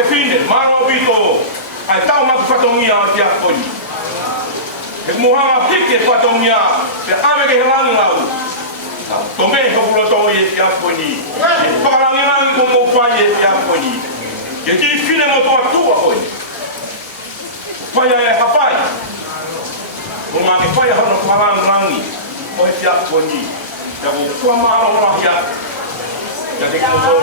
pe fine, maro bito. Ai tau ma fatongia o te akoni. E muhanga pike fatongia, te ame ke helangi lau. Tombe ko pulo to ye te akoni. E parangi rangi ko mo fa ye te akoni. Ke ki fine mo to atua hoi. Faya e hapai. Mo ma ke faya hono parangi rangi o te akoni. Ya ko tua maro rahia. Ya te ko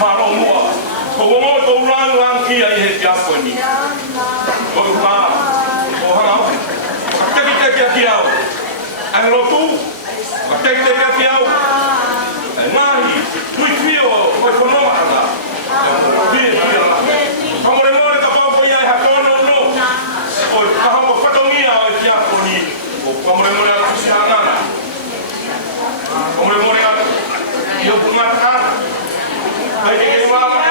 maro mua. Ko mo to lang kia i he te akoni. Ko ka o hanga. Te ki au. Ai rotu. Te ki au. Ai mahi. Tui fio o kono ana. Amore more ka pau ko ia ha kono no. O ka ho fatongia o te akoni. O amore more a kusana. Amore more a yo kumata. Ai ke mama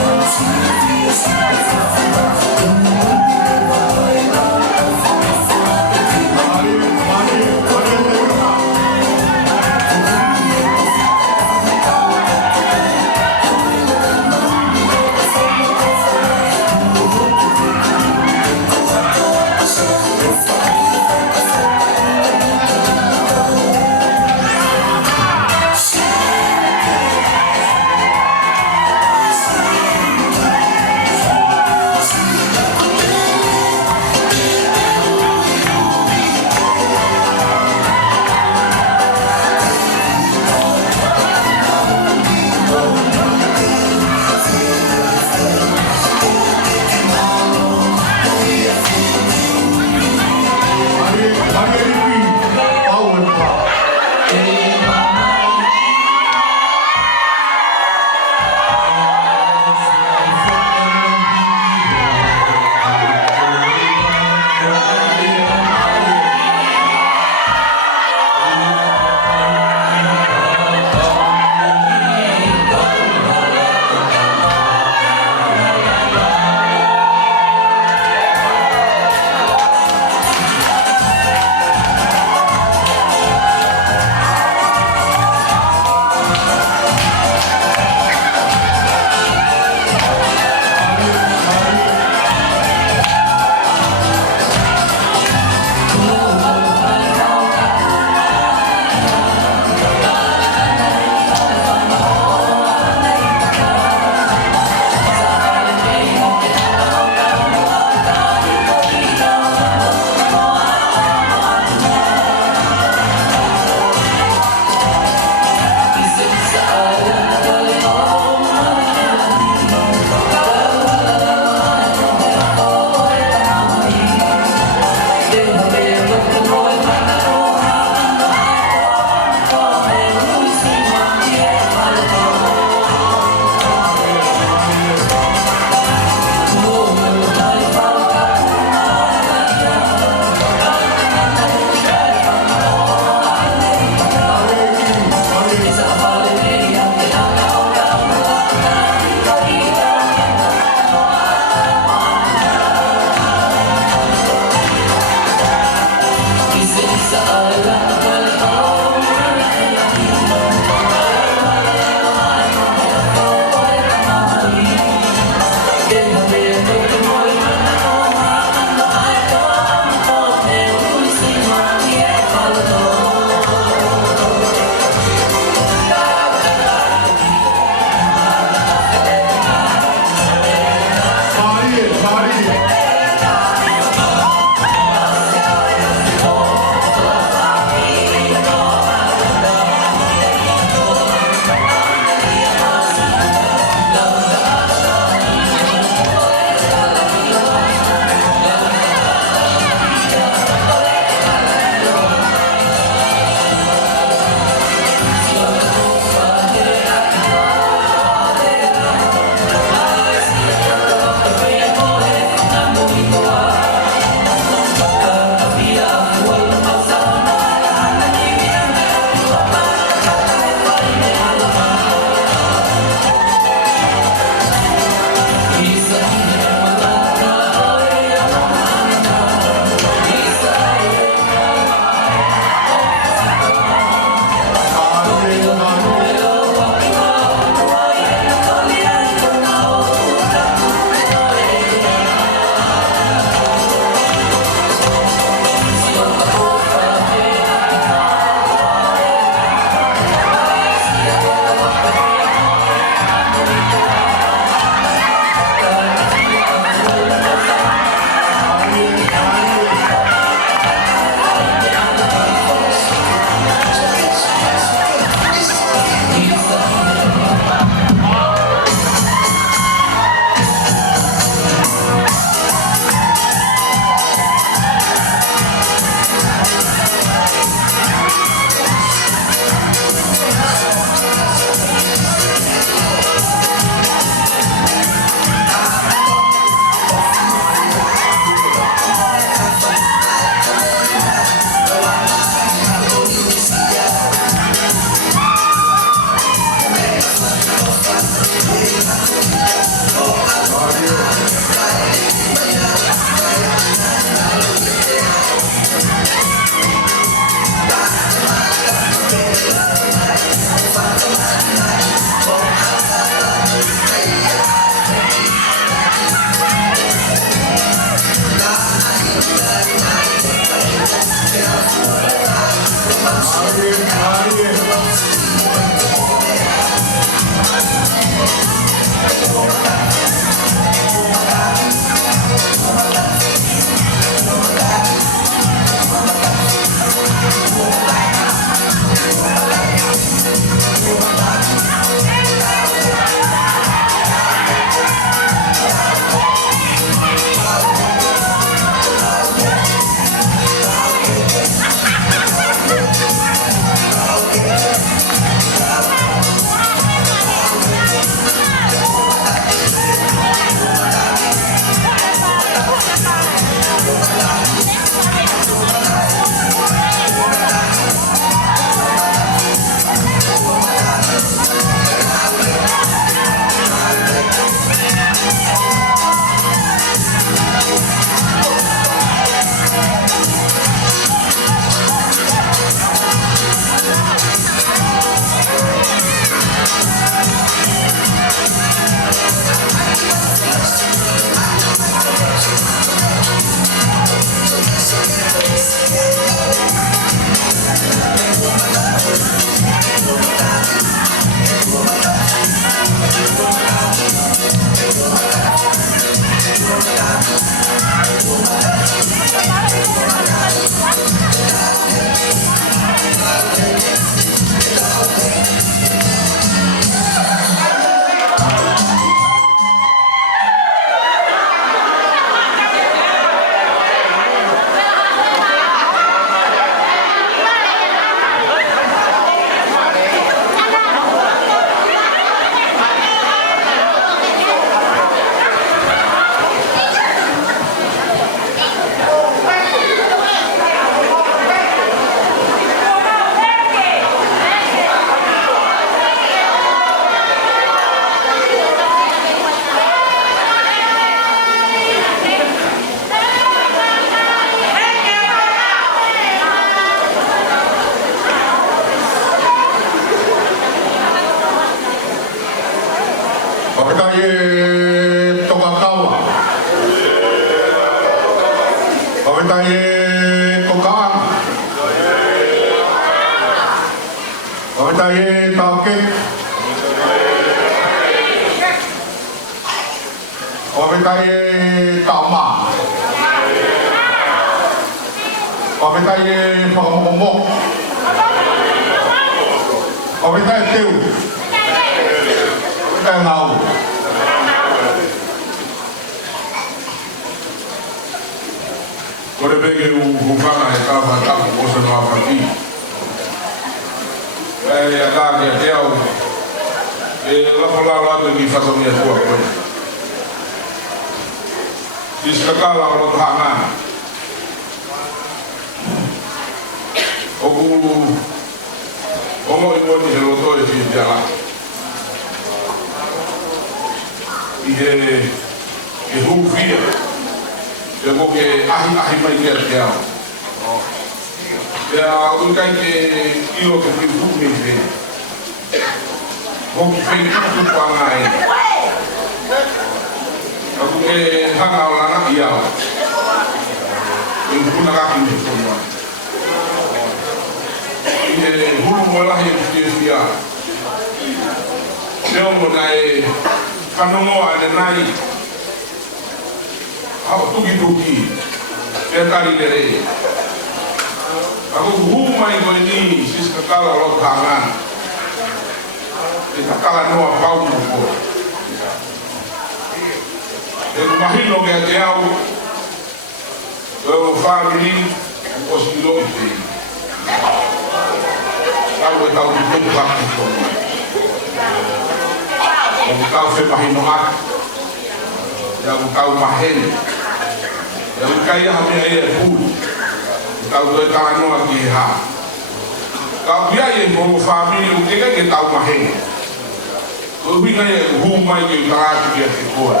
Winga e huma i ke taratu ke te koe.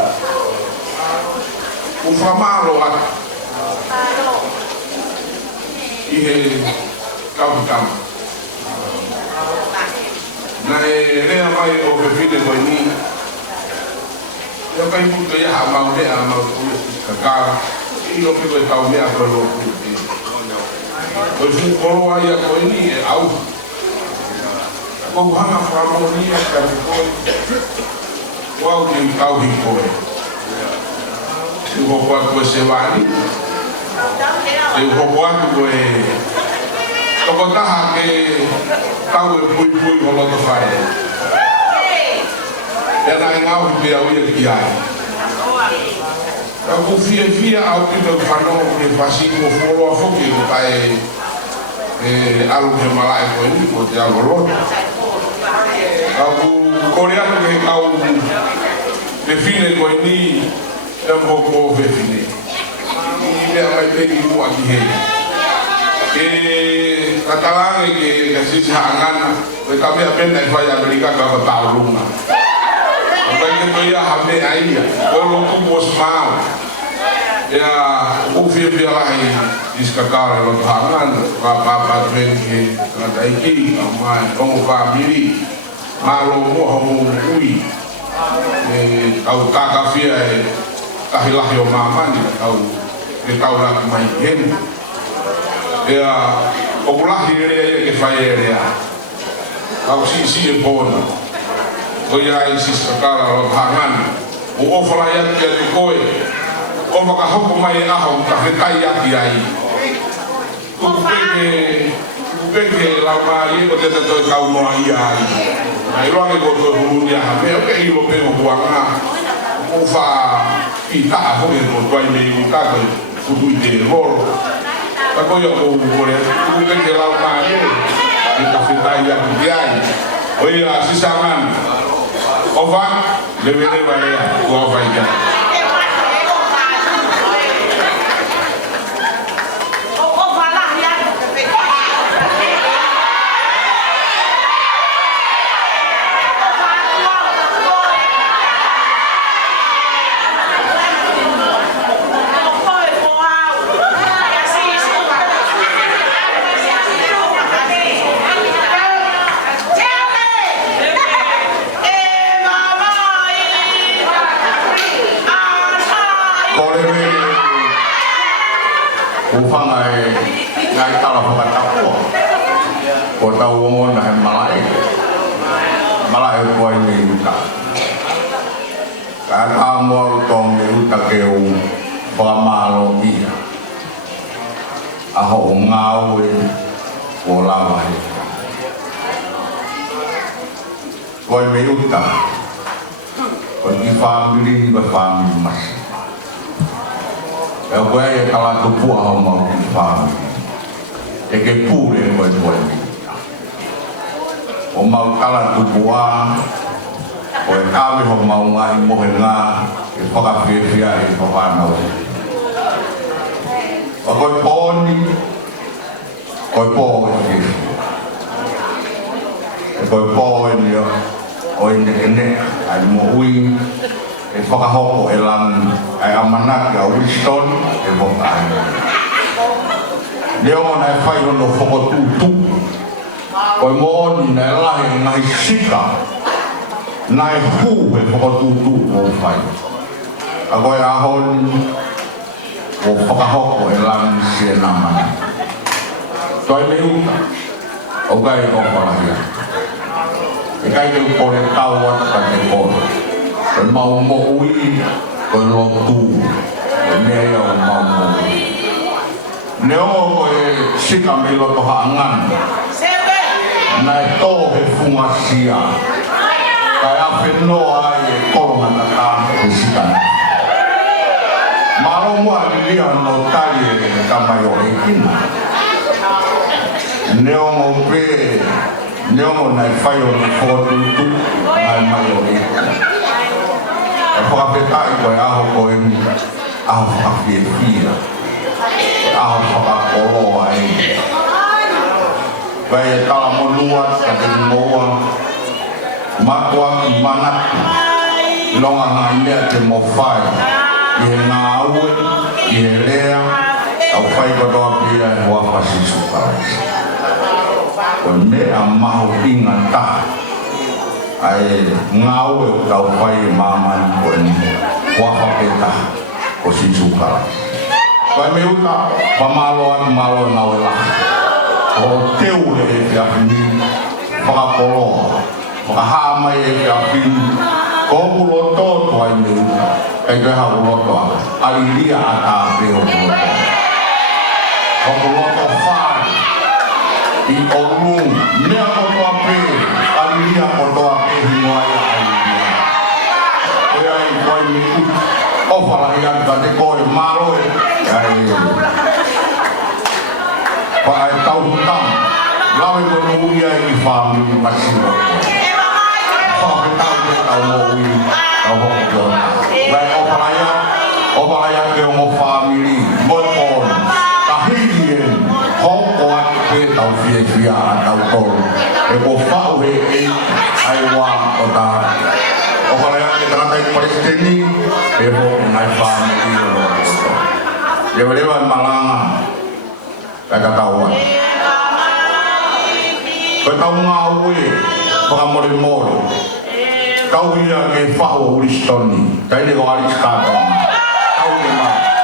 O whamaro atu. I he kautama. Na e rea mai o ke whine koe ni. Eo kai puto ia ha mau rea mau ue kakara. I o ke koe kau mea koe lo puto. Koe fu koroa ia koe ni e au. Koe hanga whamonia ka me koe. Wau ke kau hi koe. E hoko atu e se wani. E hoko atu koe. Toko taha ke tau e pui pui o loto whae. E na e ngau hi pia uia ki ai. Ka ku fia au ki me whanau ke whasi ko wholoa whoki o kai alu he malai koe ni ko te alo loto. Ka ku kore atu ke kau me whine koe ni e mhoko o me whine. I mea mai peki mua ki hei. Ke katalange ke sisi haangana koe ka mea pena i whai Amerika ka tau runga. Kai ke toia ha mea ia, koe lo kupo smau. Ea ufia pia lahi iskakare lo haangana, ka papa tuen ke ngataiki, ka mai kongo whamiri, malo moha mo ui. Kau taka fia e kahilahi o mamani, kau laki mai heni. Ea opulahi rea ia ke whai rea. Kau si e pōna. Koe ai siskakara lo hangana. O ofala ia kia te koe. O whakahoko mai e aho ka whekai aki ai. Kupeke lau maari e ko te toi kau noa ia ai. Ai roange ko toi huruni aha me. Oke ilo pe o huanga. O wha pita ho e ko toi me i utako e kutu i te roro. Ka koe o kore. Kupeke lau maari e ka whekai aki ai. O ia sisangan. Ovan, lewe lea, kua vai kia. Ufangai ngai tala whakatapua. Ko tau omona he malai. Malai ko ai me uta. Ka tāmoa tong me uta ke o whakamalo ia. Aho o ngāu e o lawa he. Ko ai me uta. Ko ki whamiri wa whamiri masi. E koe e kala tupua hau mau ki whāmi. E ke pūre e koe koe mi. O mau kala tupua, o e kawe ho mau ngahi mohe ngā, e whakawhiawhia e whawhanau. O koe pōni, koe pō e whiawhia. E koe pō e nio, o e nekene, ai mo ui, e whakahoko e lang ai amanaki a Winston e Vokai. Leo na e whai hono whakatūtū. Koe mooni na e lahe ngai sika. Na e hū e whakatūtū o whai. A koe ahoni o whakahoko e lang si e namani. Toi me uta, o kai e kōwharahia. E kai te upore tau atu ka te kōre. Koe mau mo ui, koe lotu, koe mea o mau mo ui. Neo koe sika me loto haangan. Na e tō he funga sia. Kai a whenua ai e koronga na tā e sika. Maro mua ni lia no tai e kamai o e kina. Neo mo pe, neo mo na e whai o ni whakatutu, ai mai o e kina. E whakapetai koe aho koe ni, aho whakawhiawhia, aho whakakoroa e. Vai e tala monua, ka te moa, matua ki manat longa ngai te mo fai i ngā aue i lea au fai kotoa pia e hoa pasi sukarai o mea maho inga ta ai ngā aue tau fai mamani ko ni hoa whapeta o si sukarai kai me uta pamaloa malo na ola o teu e te apini whakapoloa whakahama e te apini ko uloto to ai me uta kai te ha uloto aliria ata peo uloto o uloto whai i olung mea kotoa pe aliria kotoa pe hinoa ia aliria koe ai koe me uta o whalahi ata te koe maroe ai pai tau tam lawe ko nuia i family masino fa tau te tau moi tau ho ko vai o palaya ke mo family bon on ta hien ho ko ate tau fia tau ko e ko fa o e ai wa o ta o palaya ke trata i palestini e ho nai family o lewa malanga kata tawa kau ngawe pakamore mole kau ia ke faho uristoni kai le wali skata kau le ma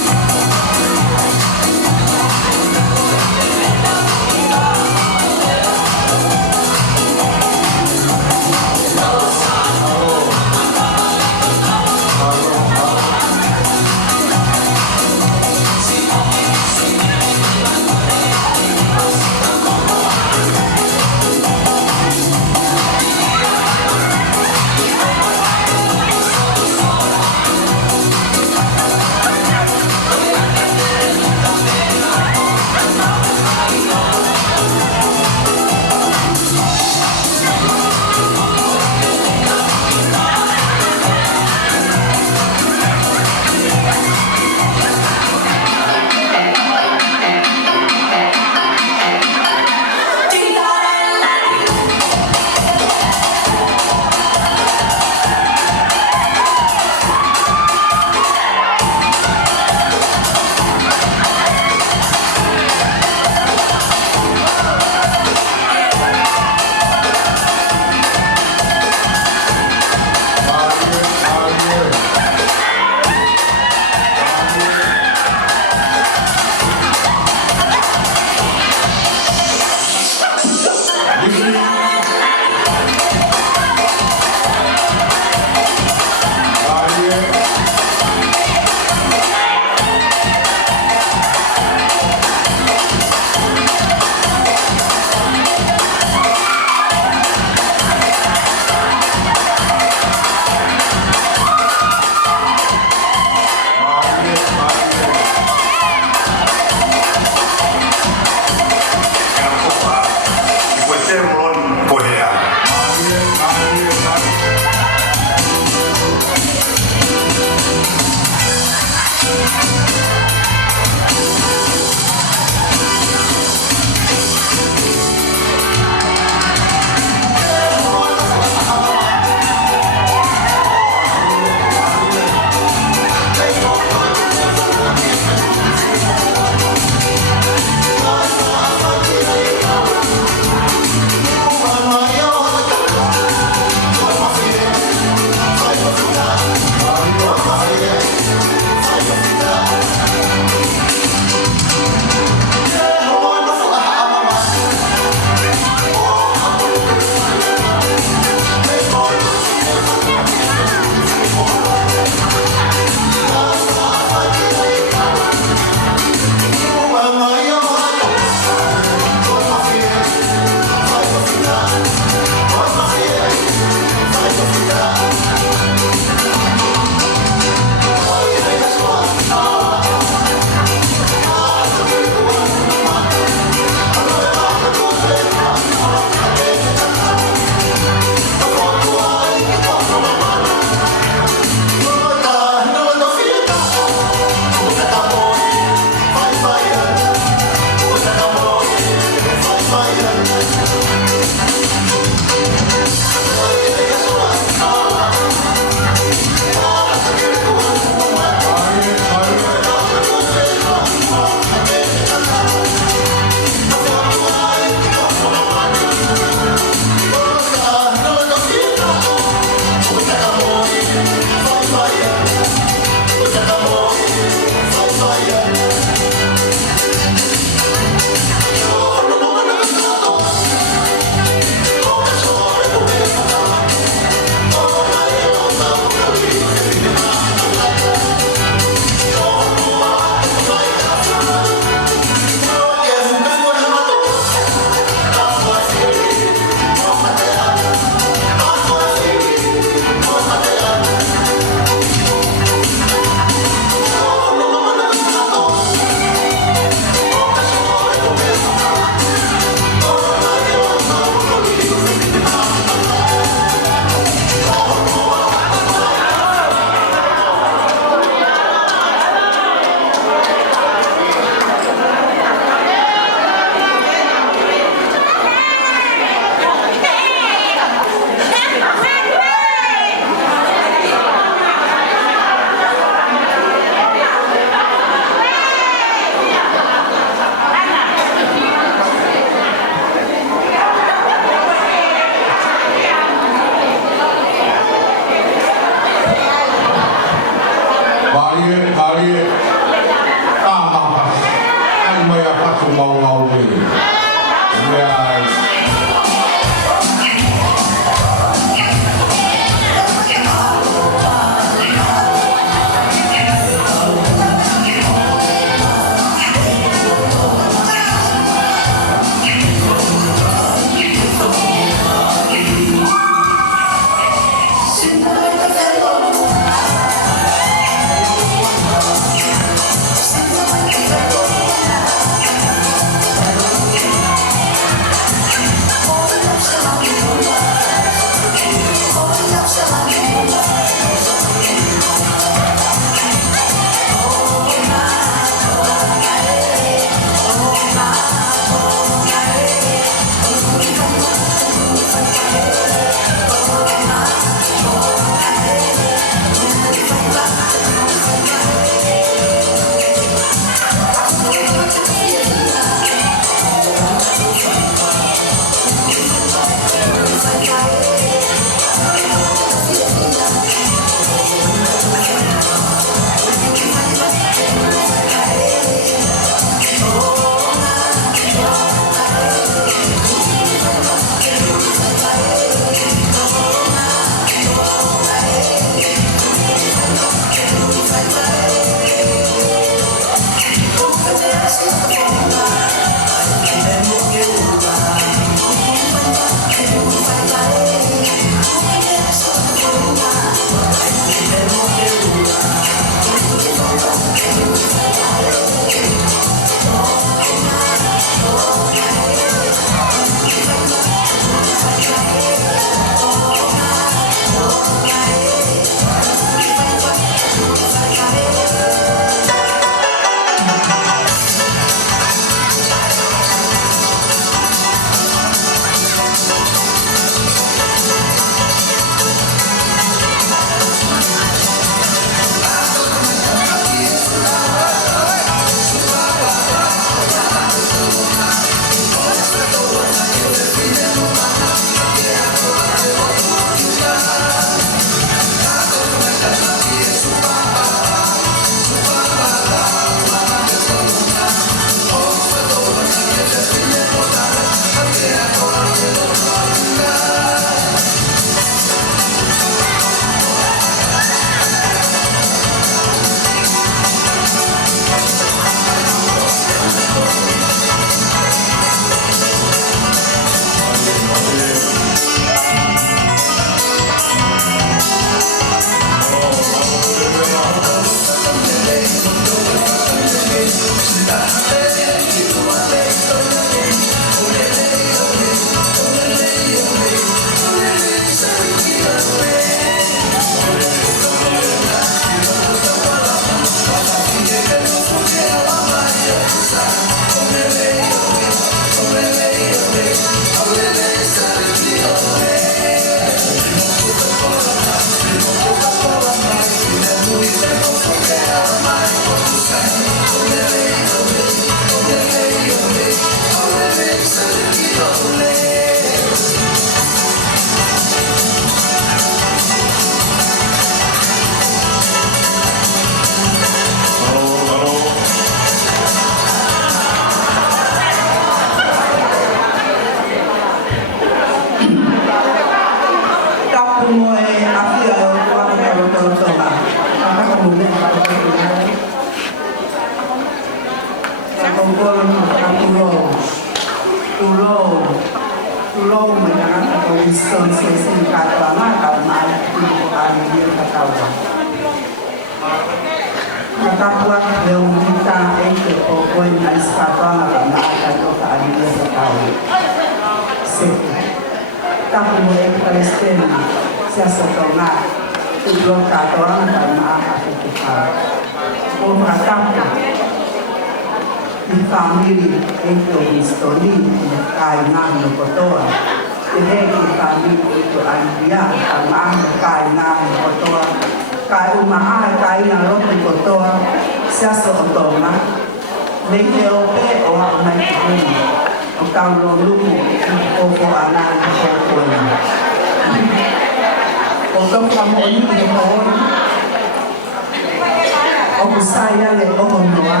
Saya le o no a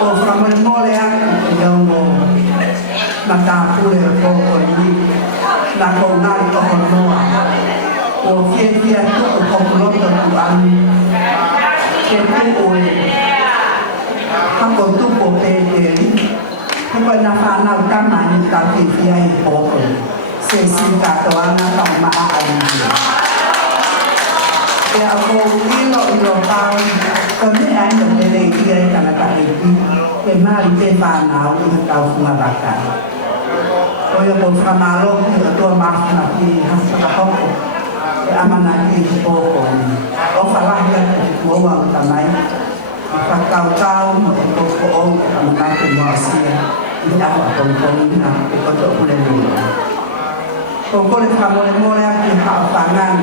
o tamo no le a mata pule ko ko ni na ko na ko ko no o kia tu ko ko lo to an ke tu o ha ko tu ko pe te ha ko na fa na ka ma ni ka ki ai ko ko se sin ka to ana ta ma ai ya ko ni lo pa ko ni an de le ki ai ka na ka ni ke ma ri te pa na o ni ta fu na ba ka o yo ko fra ma lo ki to ma na ki ha sa ka ko ke amana ki ko ko o fa la ya ko wa ta mai fa ka mo ko ko o amana ki mo asia ni a ko ko ni na ko to ko le ni ko le fa mo le ki ha pa ngan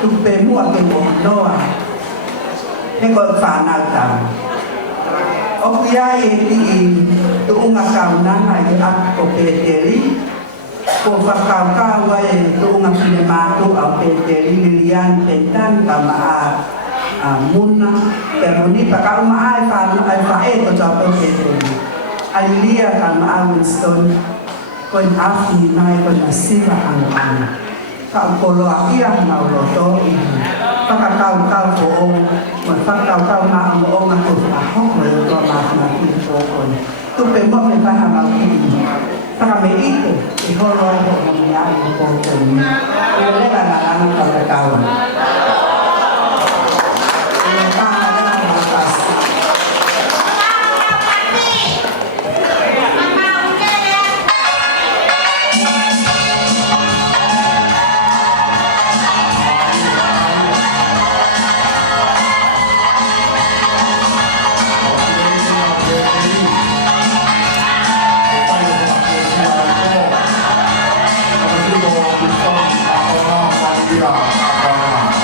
tu pe mua ke ko noa he ko fa na ta o kia e ti tu unga ka na na e a ko pe te ri ko fa ka wa e tu unga ki ma tu a pe te ri lian pe tan ka ma a munna pero ni pa ka ma ai fa e ko ta pe te ri ai lia ka ma a Winston ko in afi mai ko na siva ang ka ko lo akia na lo to pakakau ko mo pakakau ma ang o nga ko pa ho mo to ma na ki ko ko tu pe mo me pa ha ma ki para me ite e ho lo ho mo ya ko ko ni e le ba na na ka ka ka wa e pa na na na ka Yeah.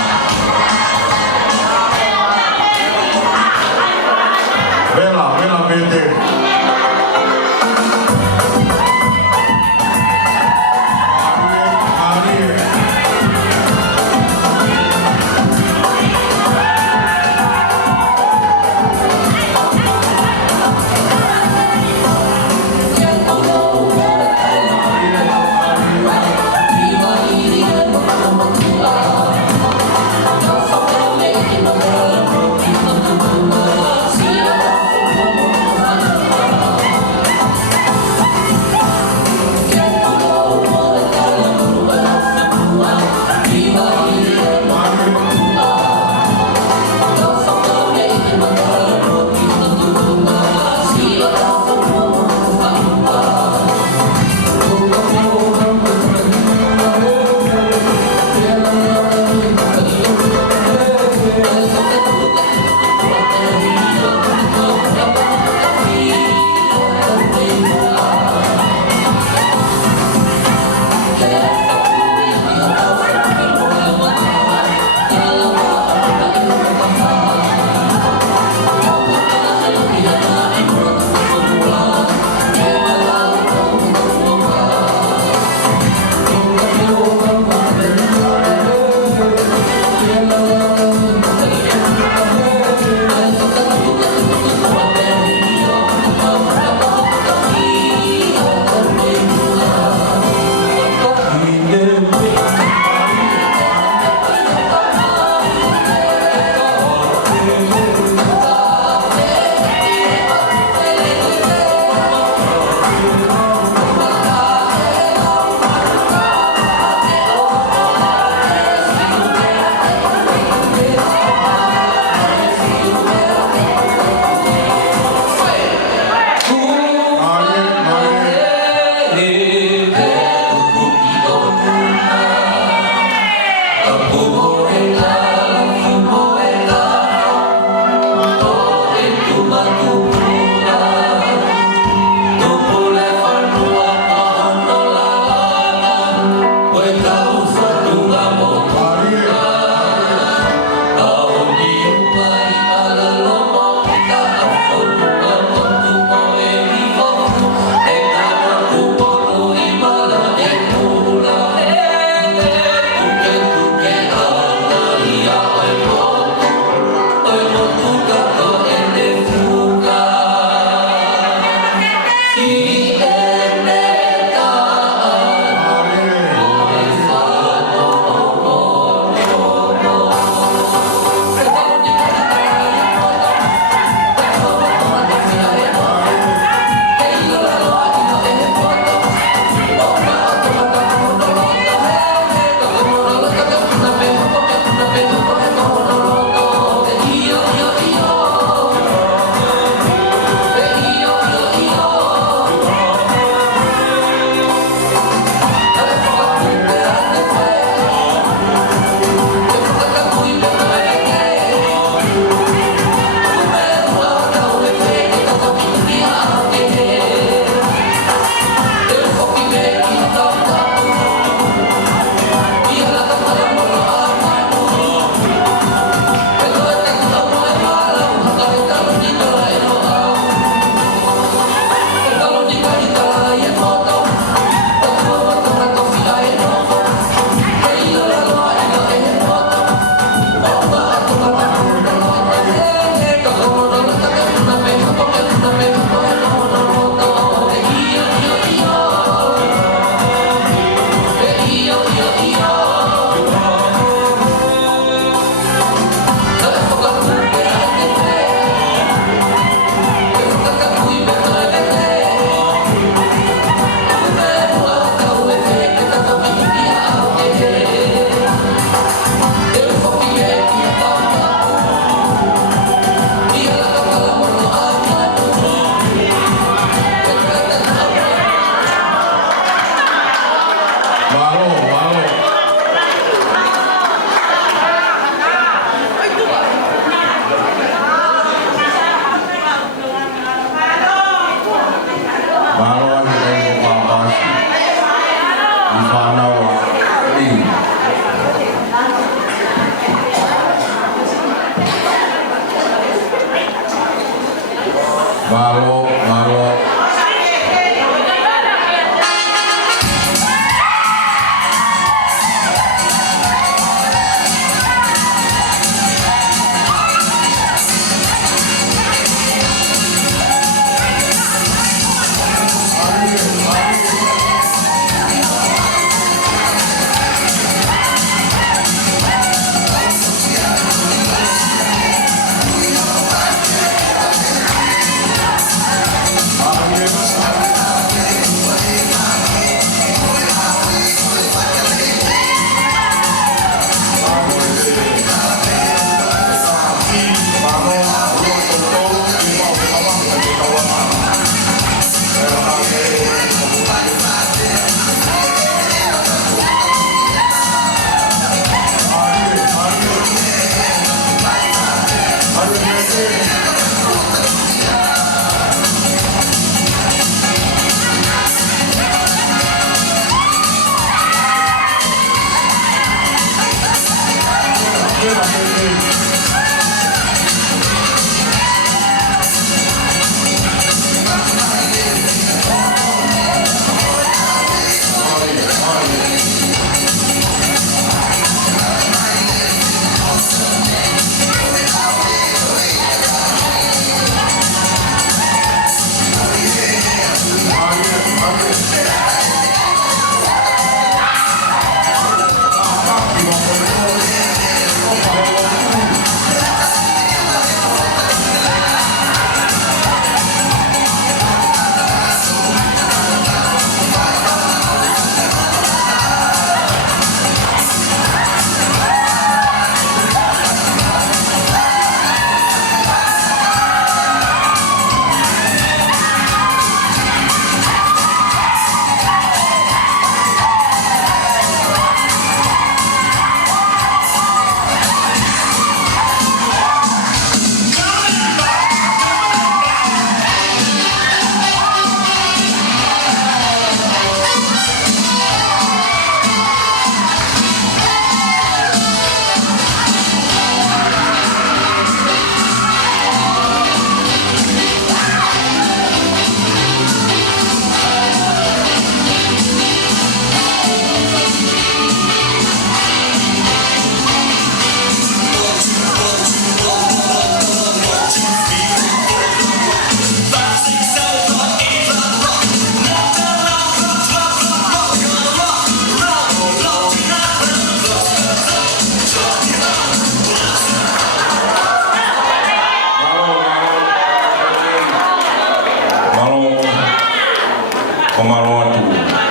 Komaro atu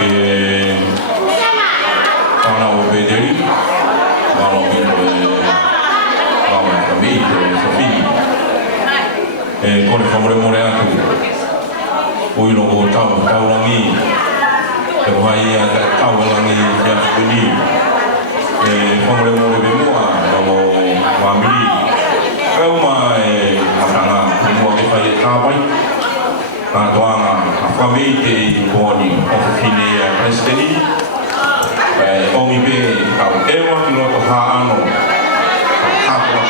ke kana o bederi malo bino mama kami Sofi kone famore more atu uino o tau langi e vai a tau langi ya kuni famore more be mua no mami kau mai amanga mo ke fai tabai na doanga a famite i boni o fine a presteni o mi be kau ewa ki no to haano ha ko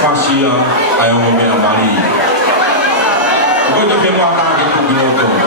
Fasia, ayaw mo may amali. Ito yung mga kakit ko binoto.